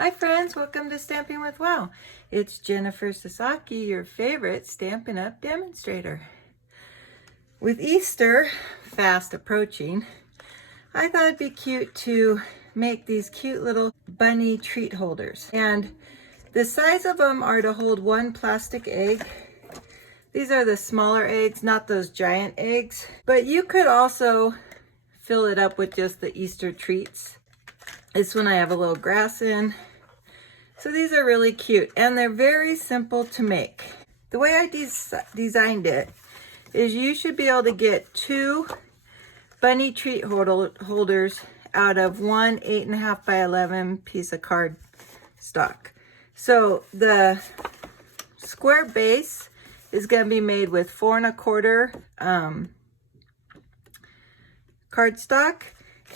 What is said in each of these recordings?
Hi friends, welcome to Stamping with Wow. It's Jennifer Sasaki, your favorite Stampin' Up demonstrator. With Easter fast approaching, I thought it'd be cute to make these cute little bunny treat holders. And the size of them are to hold one plastic egg. These are the smaller eggs, not those giant eggs. But you could also fill it up with just the Easter treats. This one I have a little grass in. So these are really cute and they're very simple to make. The way I designed it is you should be able to get 2 bunny treat holders out of one 8.5 by 11 piece of cardstock. So the square base is going to be made with 4 1/4 cardstock.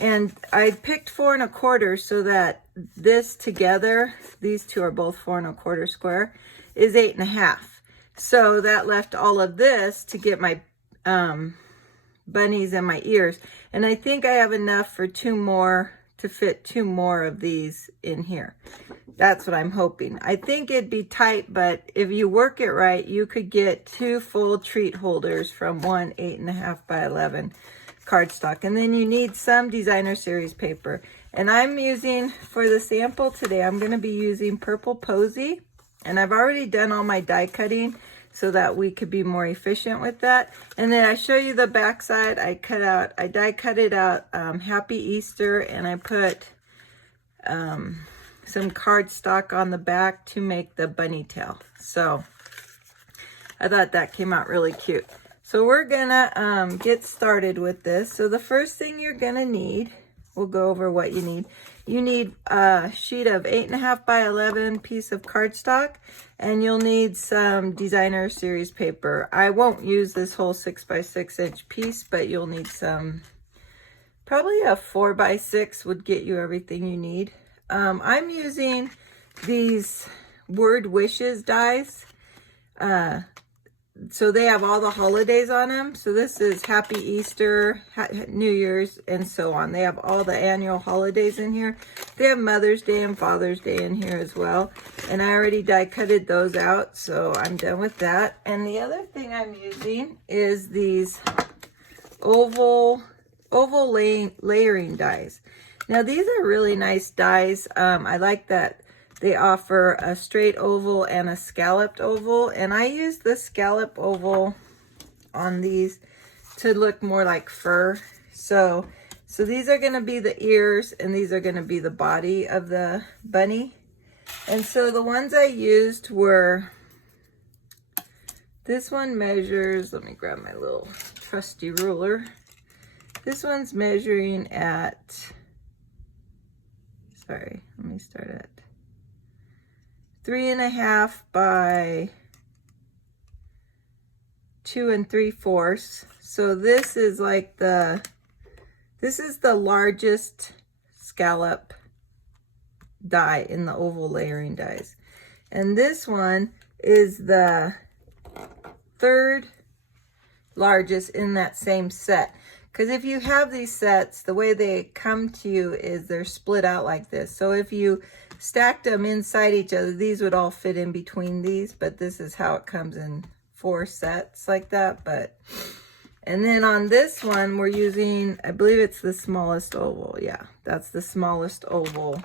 And I picked 4 1/4 so that this together, these two are both 4 1/4 square, is 8.5. So that left all of this to get my bunnies and my ears. And I think I have enough for 2 more, to fit 2 more of these in here. That's what I'm hoping. I think it'd be tight, but if you work it right, you could get 2 full treat holders from one 8.5 by 11 cardstock. And then you need some designer series paper. And I'm using, for the sample today, I'm going to be using Purple Posey. And I've already done all my die cutting so that we could be more efficient with that. And then I show you the back side. I die cut it out Happy Easter, and I put some cardstock on the back to make the bunny tail. So I thought that came out really cute. So we're gonna get started with this. So the first thing you're gonna need, we'll go over what you need. You need a sheet of 8.5 by 11 piece of cardstock, and you'll need some designer series paper. I won't use this whole 6 by 6 inch piece, but you'll need some, probably a 4 by 6 would get you everything you need. I'm using these Word Wishes dies. So they have all the holidays on them. So this is Happy Easter, New Year's, and so on. They have all the annual holidays in here. They have Mother's Day and Father's Day in here as well. And I already die cutted those out, so I'm done with that. And the other thing I'm using is these oval layering dies. Now these are really nice dies. I like that they offer a straight oval and a scalloped oval, and I use the scallop oval on these to look more like fur. So these are going to be the ears, and these are going to be the body of the bunny. And so the ones I used were, this one measures, let me grab my little trusty ruler. This one's measuring at, sorry, let me start at 3.5 by 2 3/4. So this is like this is the largest scallop die in the oval layering dies. And this one is the 3rd largest in that same set. Because if you have these sets, the way they come to you is they're split out like this. So if you stacked them inside each other, these would all fit in between these, but this is how it comes in 4 sets like that. And then on this one, we're using, I believe it's the smallest oval. Yeah, that's the smallest oval,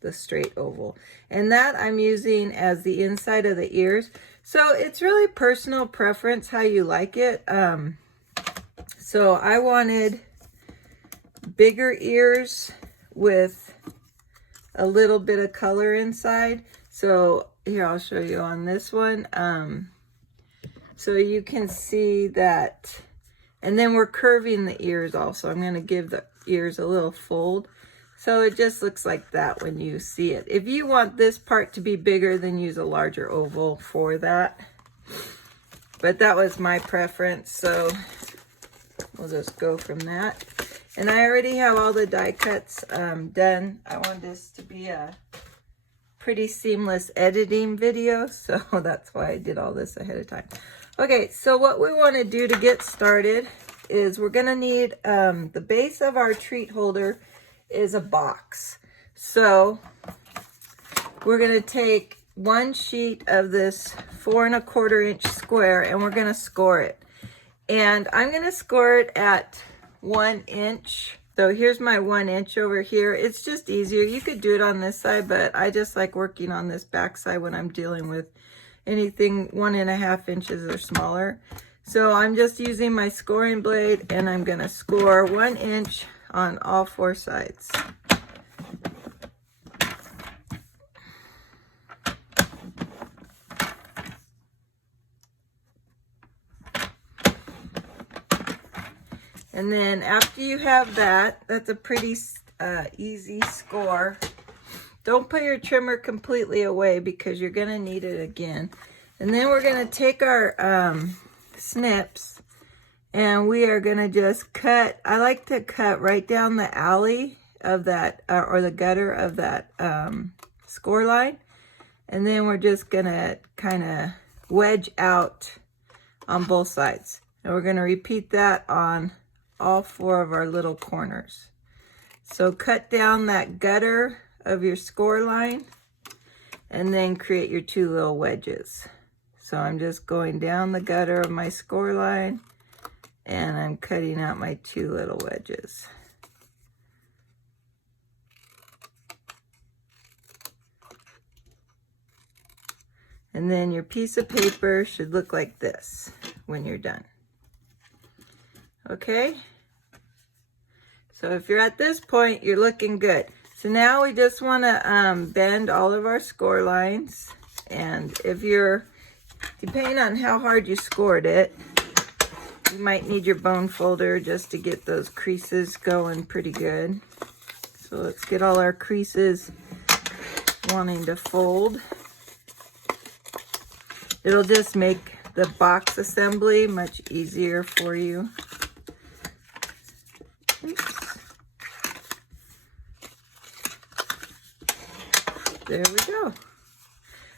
the straight oval. And that I'm using as the inside of the ears. So it's really personal preference how you like it. So I wanted bigger ears with a little bit of color inside. So here, I'll show you on this one. So you can see that. And then we're curving the ears also. I'm going to give the ears a little fold. So it just looks like that when you see it. If you want this part to be bigger, then use a larger oval for that. But that was my preference. So we'll just go from that. And I already have all the die cuts done. I want this to be a pretty seamless editing video, so that's why I did all this ahead of time. Okay, so what we want to do to get started is we're going to need the base of our treat holder is a box. So we're going to take one sheet of this 4 1/4 inch square and we're going to score it. And I'm going to score it at 1 inch. So here's my 1 inch over here. It's just easier. You could do it on this side, but I just like working on this back side when I'm dealing with anything 1 1/2 inches or smaller. So I'm just using my scoring blade and I'm going to score 1 inch on all 4 sides. And then after you have that, that's a pretty easy score. Don't put your trimmer completely away because you're going to need it again. And then we're going to take our snips and we are going to just cut. I like to cut right down the alley of that, or the gutter of that score line. And then we're just going to kind of wedge out on both sides. And we're going to repeat that on all 4 of our little corners. So cut down that gutter of your score line and then create your 2 little wedges. So I'm just going down the gutter of my score line and I'm cutting out my 2 little wedges. And then your piece of paper should look like this when you're done. Okay, so if you're at this point, you're looking good. So now we just want to bend all of our score lines. And if you're, depending on how hard you scored it, you might need your bone folder just to get those creases going pretty good. So let's get all our creases wanting to fold. It'll just make the box assembly much easier for you. There we go.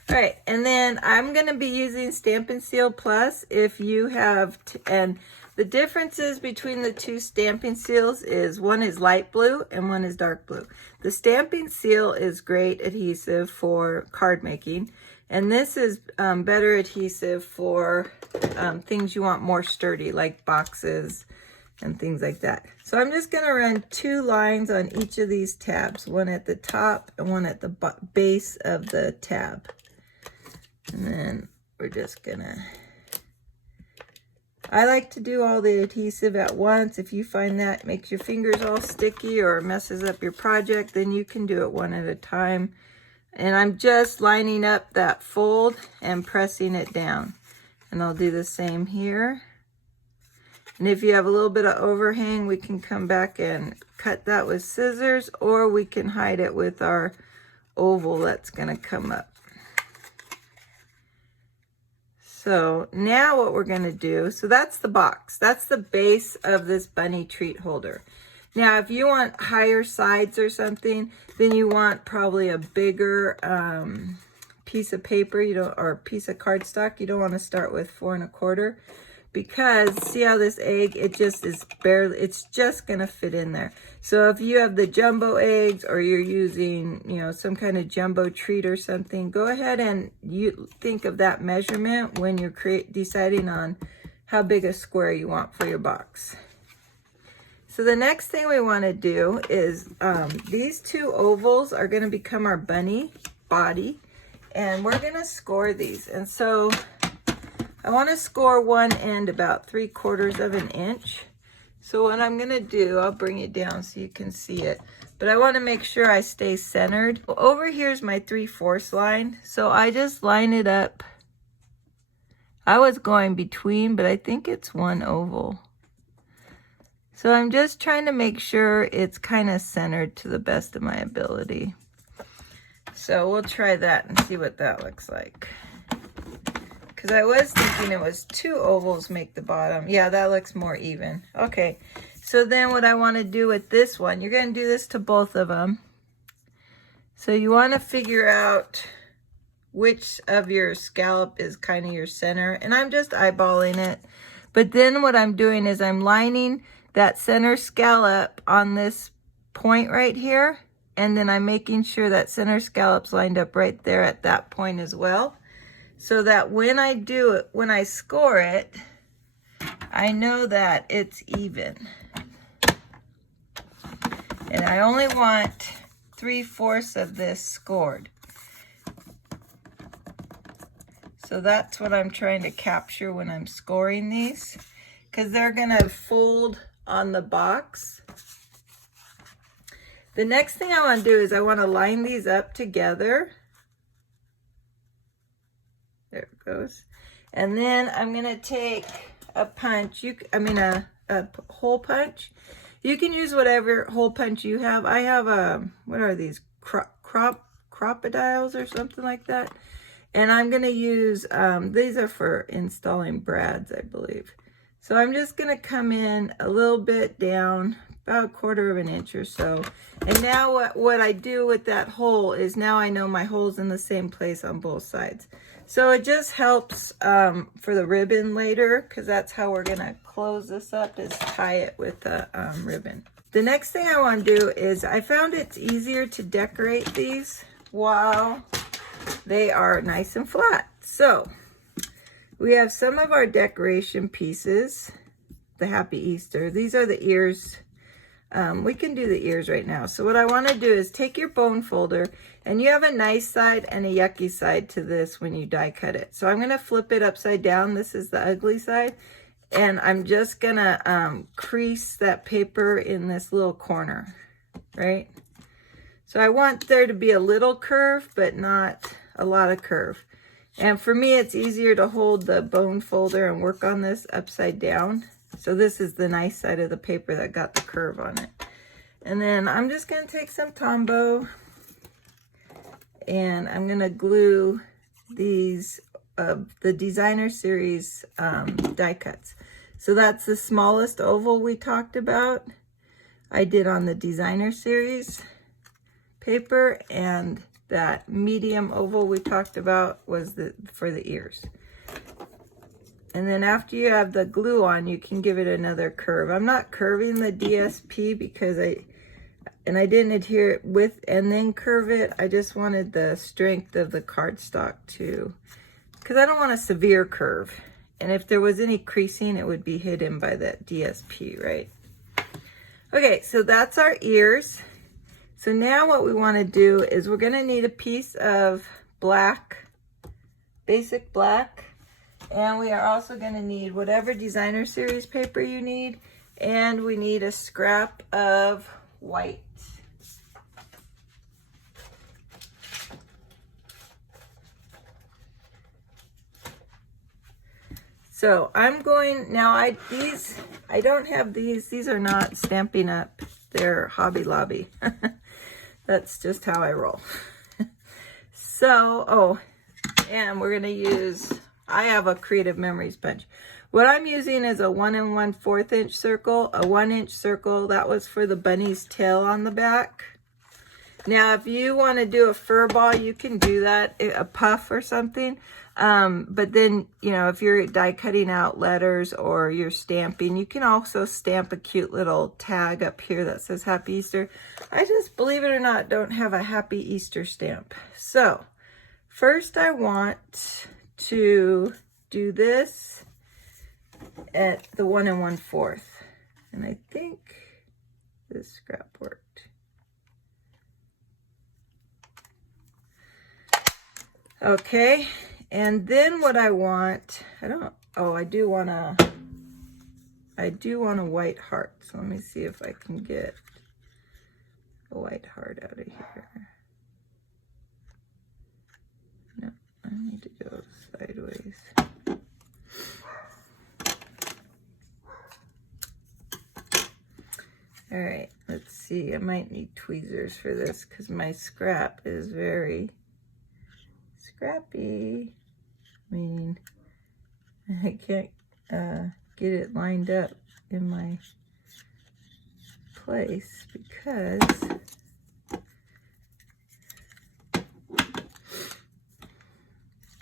All right, and then I'm going to be using Stampin' Seal Plus if you have, and the differences between the 2 Stampin' Seals is one is light blue and one is dark blue. The Stampin' Seal is great adhesive for card making, and this is better adhesive for things you want more sturdy, like boxes and things like that. So I'm just going to run 2 lines on each of these tabs, one at the top and one at the base of the tab. And then we're just gonna, I like to do all the adhesive at once. If you find that makes your fingers all sticky or messes up your project, then you can do it one at a time. And I'm just lining up that fold and pressing it down. And I'll do the same here. And if you have a little bit of overhang, we can come back and cut that with scissors, or we can hide it with our oval that's going to come up. So now what we're going to do, so that's the box. That's the base of this bunny treat holder. Now, if you want higher sides or something, then you want probably a bigger piece of paper, or piece of cardstock. You don't want to start with 4 1/4. Because see how this egg, it just is barely, it's just going to fit in there. So if you have the jumbo eggs, or you're using, some kind of jumbo treat or something, go ahead and you think of that measurement when you're deciding on how big a square you want for your box. So the next thing we want to do is these 2 ovals are going to become our bunny body, and we're going to score these. And so I want to score one end about 3/4 of an inch. So what I'm going to do, I'll bring it down so you can see it, but I want to make sure I stay centered. Over here's my 3/4 line, so I just line it up. I was going between, but I think it's one oval. So I'm just trying to make sure it's kind of centered to the best of my ability. So we'll try that and see what that looks like. Because I was thinking it was 2 ovals make the bottom. Yeah, that looks more even. Okay, so then what I want to do with this one, you're going to do this to both of them. So you want to figure out which of your scallop is kind of your center. And I'm just eyeballing it. But then what I'm doing is I'm lining that center scallop on this point right here. and then I'm making sure that center scallop's lined up right there at that point as well, so that when I do it, when I score it, I know that it's even. And I only want 3/4 of this scored. So that's what I'm trying to capture when I'm scoring these, because they're gonna fold on the box. The next thing I want to do is I want to line these up together. There it goes. And then I'm going to take a punch, a hole punch. You can use whatever hole punch you have. I have what are these, crocodiles or something like that. And I'm going to use, these are for installing brads, I believe. So I'm just going to come in a little bit down, about 1/4 of an inch or so. And now what I do with that hole is now I know my hole's in the same place on both sides. So it just helps for the ribbon later, because that's how we're going to close this up, is tie it with the ribbon. The next thing I want to do is, I found it's easier to decorate these while they are nice and flat. So we have some of our decoration pieces, the Happy Easter. These are the ears. We can do the ears right now. So what I want to do is take your bone folder, and you have a nice side and a yucky side to this when you die cut it. So I'm going to flip it upside down. This is the ugly side. And I'm just going to crease that paper in this little corner, right? So I want there to be a little curve, but not a lot of curve. And for me, it's easier to hold the bone folder and work on this upside down. So this is the nice side of the paper that got the curve on it. And then I'm just going to take some Tombow, and I'm going to glue these, the Designer Series die cuts. So that's the smallest oval we talked about. I did on the Designer Series paper, and that medium oval we talked about was for the ears. And then after you have the glue on, you can give it another curve. I'm not curving the DSP because I didn't adhere it with and then curve it. I just wanted the strength of the cardstock too, because I don't want a severe curve. And if there was any creasing, it would be hidden by that DSP, right? Okay, so that's our ears. So now what we want to do is we're going to need a piece of black, basic black. And we are also going to need whatever Designer Series paper you need. And we need a scrap of white. So I'm going, now I don't have these. These are not Stampin' Up. They're Hobby Lobby. That's just how I roll. So, and we're going to use, I have a Creative Memories bunch. What I'm using is a 1 1/4 inch circle, a 1 inch circle. That was for the bunny's tail on the back. Now, if you want to do a fur ball, you can do that, a puff or something. But then, you know, if you're die cutting out letters or you're stamping, you can also stamp a cute little tag up here that says Happy Easter. I just, believe it or not, don't have a Happy Easter stamp. So first I want to do this at the 1 1/4. And I think this scrap worked. Okay, and then what I want, I do want a white heart. So let me see if I can get a white heart out of here. No, I need to go sideways. All right, let's see. I might need tweezers for this because my scrap is very scrappy. I mean, I can't get it lined up in my place because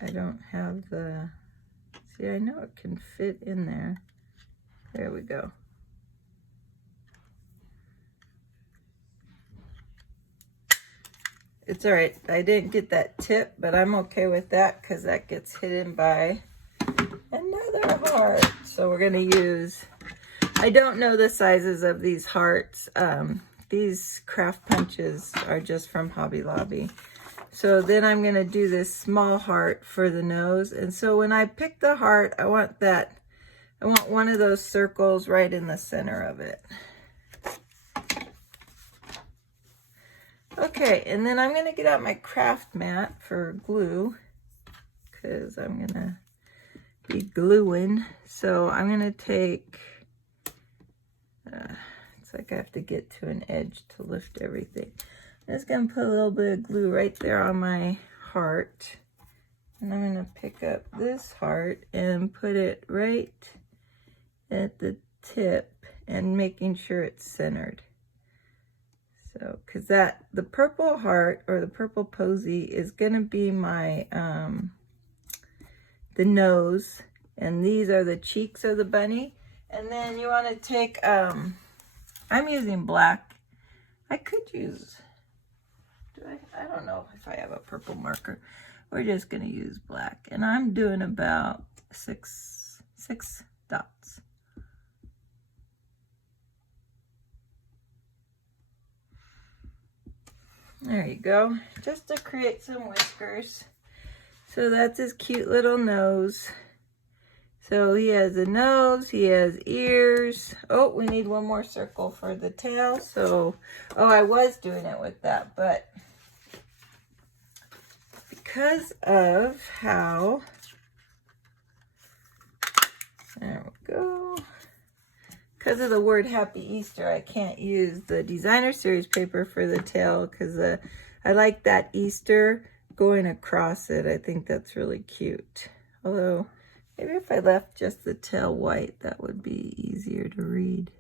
I don't have the, see, I know it can fit in there. There we go. It's all right. I didn't get that tip, but I'm okay with that because that gets hidden by another heart. So we're going to use, I don't know the sizes of these hearts. These craft punches are just from Hobby Lobby. So then I'm going to do this small heart for the nose. And so when I pick the heart, I want one of those circles right in the center of it. Okay, and then I'm going to get out my craft mat for glue because I'm going to be gluing. So I'm going to take, it's like I have to get to an edge to lift everything. I'm just going to put a little bit of glue right there on my heart. And I'm going to pick up this heart and put it right at the tip and making sure it's centered. So, because the purple heart or the purple posy is going to be my, the nose, and these are the cheeks of the bunny. And then you want to take, I'm using black. I could use, I don't know if I have a purple marker. We're just going to use black. And I'm doing about six dots. There you go, just to create some whiskers. So that's his cute little nose. So he has a nose, he has ears. Oh, we need one more circle for the tail. So, oh, I was doing it with that, but because of how, there we go. Because of the word Happy Easter, I can't use the designer series paper for the tail because I like that Easter going across it. I think that's really cute. Although, maybe if I left just the tail white, that would be easier to read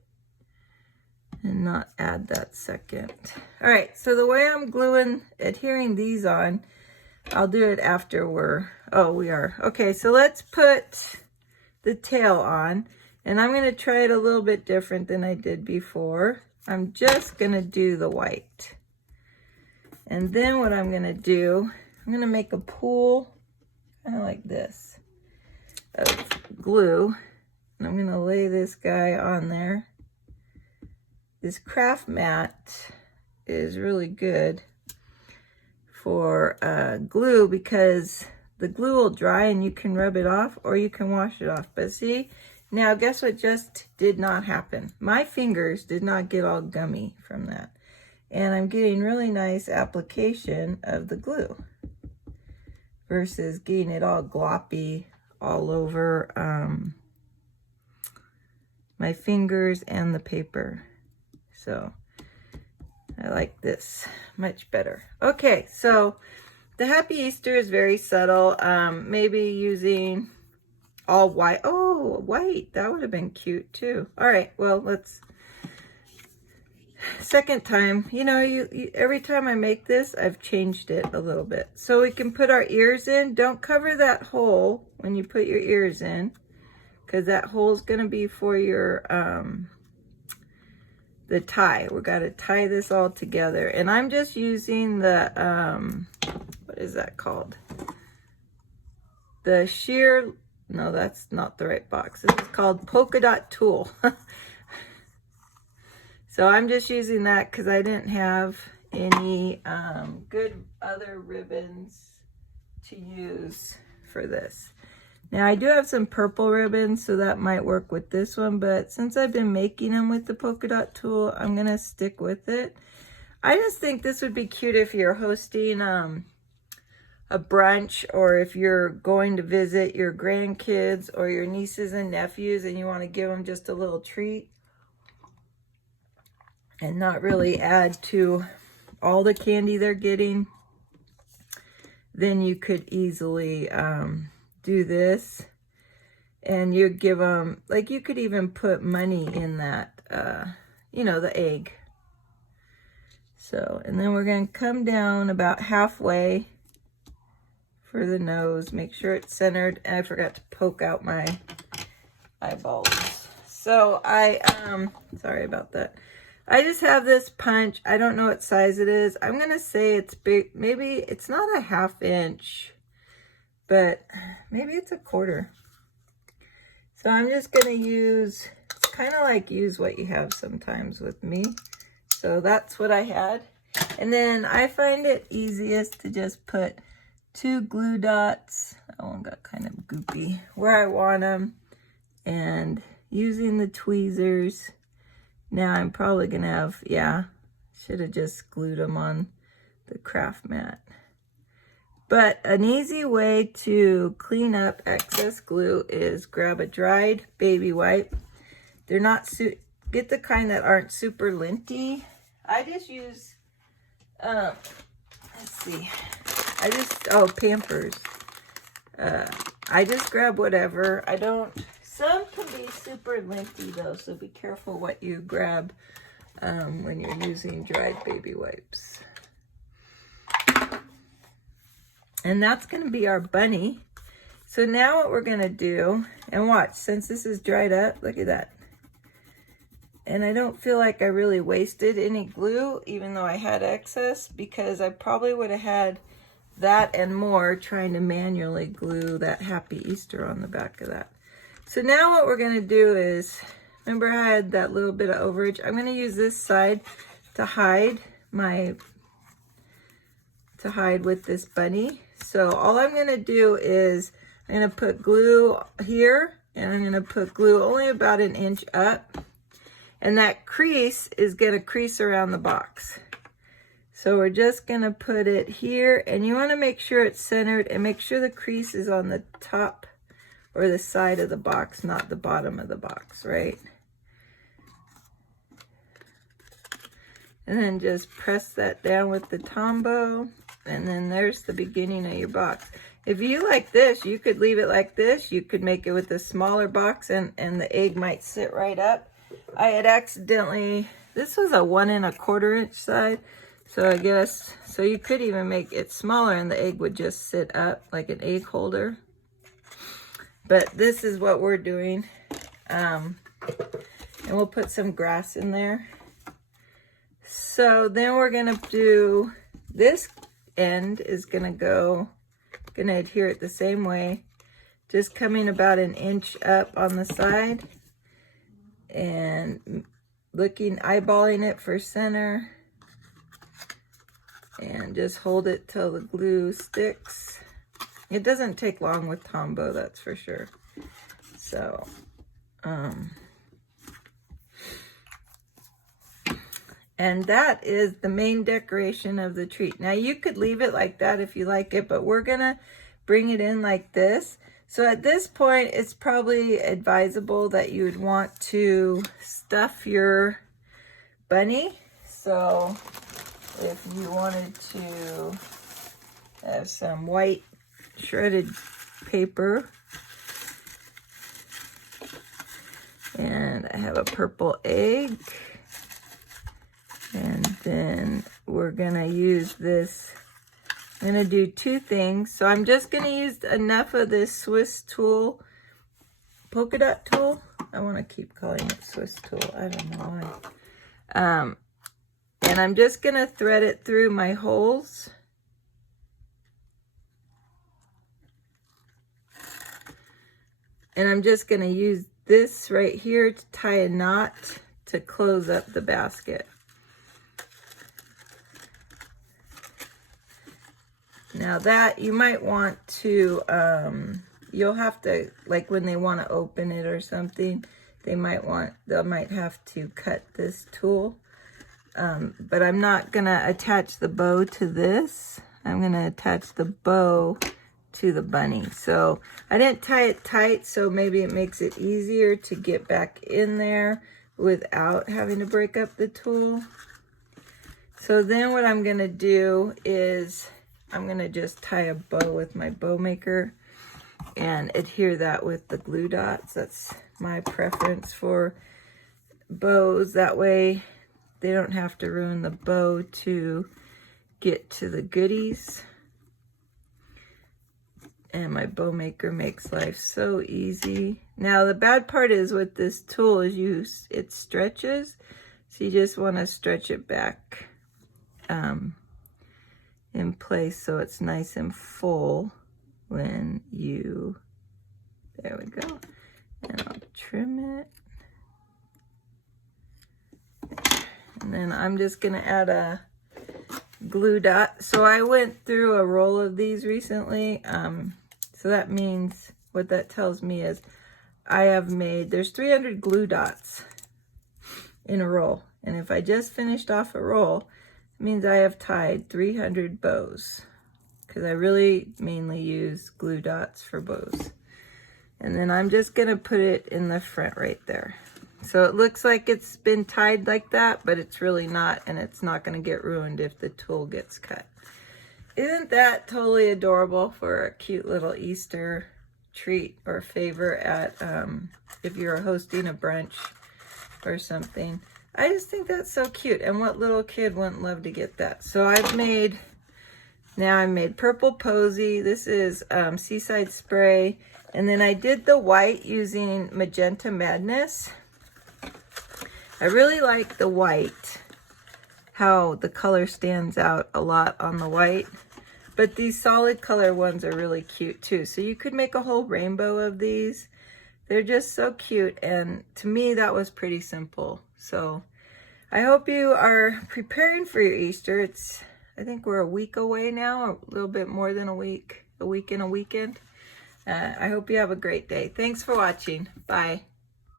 and not add that second. All right, so the way I'm adhering these on, I'll do it after we are. Okay, so let's put the tail on. And I'm going to try it a little bit different than I did before. I'm just going to do the white. And then what I'm going to do, I'm going to make a pool, kind of like this, of glue. And I'm going to lay this guy on there. This craft mat is really good for glue because the glue will dry and you can rub it off or you can wash it off. But see, now, guess what just did not happen? My fingers did not get all gummy from that. And I'm getting really nice application of the glue versus getting it all gloppy all over my fingers and the paper. So, I like this much better. Okay, so the Happy Easter is very subtle. Maybe using all white. Oh, white. That would have been cute too. All right. Well, let's. Second time. You know, you every time I make this, I've changed it a little bit. So we can put our ears in. Don't cover that hole when you put your ears in, because that hole is going to be for your the tie. We got to tie this all together, and I'm just using the what is that called? The sheer. No, that's not the right box. This is called Polka Dot Tule. So I'm just using that because I didn't have any good other ribbons to use for this. Now I do have some purple ribbons, so that might work with this one, but since I've been making them with the Polka Dot Tool, I'm gonna stick with it. I just think this would be cute if you're hosting a brunch, or if you're going to visit your grandkids or your nieces and nephews and you want to give them just a little treat and not really add to all the candy they're getting, then you could easily do this. And you give them, like, you could even put money in that, you know, the egg. So, and then we're going to come down about halfway for the nose. Make sure it's centered. And I forgot to poke out my eyeballs. So sorry about that. I just have this punch. I don't know what size it is. I'm going to say it's big. Maybe it's not a 1/2 inch, but maybe it's 1/4. So I'm just going to use, it's kind of like use what you have sometimes with me. So that's what I had. And then I find it easiest to just put 2 glue dots. That one got kind of goopy where I want them. And using the tweezers. Now I'm probably going to have, yeah, should have just glued them on the craft mat. But an easy way to clean up excess glue is grab a dried baby wipe. They're not, get the kind that aren't super linty. I just use, let's see, Pampers. I just grab whatever. I don't, some can be super linty though, so be careful what you grab when you're using dried baby wipes. And that's going to be our bunny. So now what we're going to do, and watch, since this is dried up, look at that. And I don't feel like I really wasted any glue, even though I had excess, because I probably would have had that and more trying to manually glue that Happy Easter on the back of that. So now what we're going to do is, remember I had that little bit of overage? I'm going to use this side to hide with this bunny. So all I'm going to do is I'm going to put glue here, and I'm going to put glue only about 1 inch up, and that crease is going to crease around the box. So we're just going to put it here, and you want to make sure it's centered and make sure the crease is on the top or the side of the box, not the bottom of the box, right? And then just press that down with the Tombow. And then there's the beginning of your box. If you like this, you could leave it like this. You could make it with a smaller box and the egg might sit right up. I had accidentally, this was a 1 1/4 inch side. So I guess, so you could even make it smaller and the egg would just sit up like an egg holder. But this is what we're doing. And we'll put some grass in there. So then we're gonna do this end is gonna adhere it the same way, just coming about 1 inch up on the side and eyeballing it for center, and just hold it till the glue sticks. It doesn't take long with Tombow, that's for sure. So and that is the main decoration of the tree. Now you could leave it like that if you like it, but we're gonna bring it in like this. So at this point, it's probably advisable that you would want to stuff your bunny. So if you wanted to have some white shredded paper, and I have a purple egg. And then we're gonna use this. I'm gonna do 2 things. So I'm just gonna use enough of this Swiss tool, polka dot tool. I wanna keep calling it Swiss tool, I don't know why. And I'm just gonna thread it through my holes. And I'm just gonna use this right here to tie a knot to close up the basket. Now that you might want to, you'll have to, like when they want to open it or something, they might have to cut this tool. But I'm not gonna attach the bow to this. I'm gonna attach the bow to the bunny. So I didn't tie it tight, so maybe it makes it easier to get back in there without having to break up the tool. So then what I'm gonna do is I'm gonna just tie a bow with my bow maker and adhere that with the glue dots. That's my preference for bows. That way they don't have to ruin the bow to get to the goodies. And my bow maker makes life so easy. Now the bad part is with this tool is it stretches. So you just want to stretch it back in place so it's nice and full when you, there we go. And I'll trim it. And then I'm just gonna add a glue dot. So I went through a roll of these recently. So that means, what that tells me is I have made, there's 300 glue dots in a roll. And if I just finished off a roll, it means I have tied 300 bows, because I really mainly use glue dots for bows. And then I'm just gonna put it in the front right there. So it looks like it's been tied like that, but it's really not, and it's not gonna get ruined if the tool gets cut. Isn't that totally adorable for a cute little Easter treat or favor at, if you're hosting a brunch or something? I just think that's so cute, and what little kid wouldn't love to get that? So I made Purple Posey. This is Seaside Spray, and then I did the white using Magenta Madness. I really like the white, how the color stands out a lot on the white, but these solid color ones are really cute too. So you could make a whole rainbow of these. They're just so cute, and to me that was pretty simple. So I hope you are preparing for your Easter. I think we're a week away now, a little bit more than a week and a weekend. I hope you have a great day. Thanks for watching. Bye.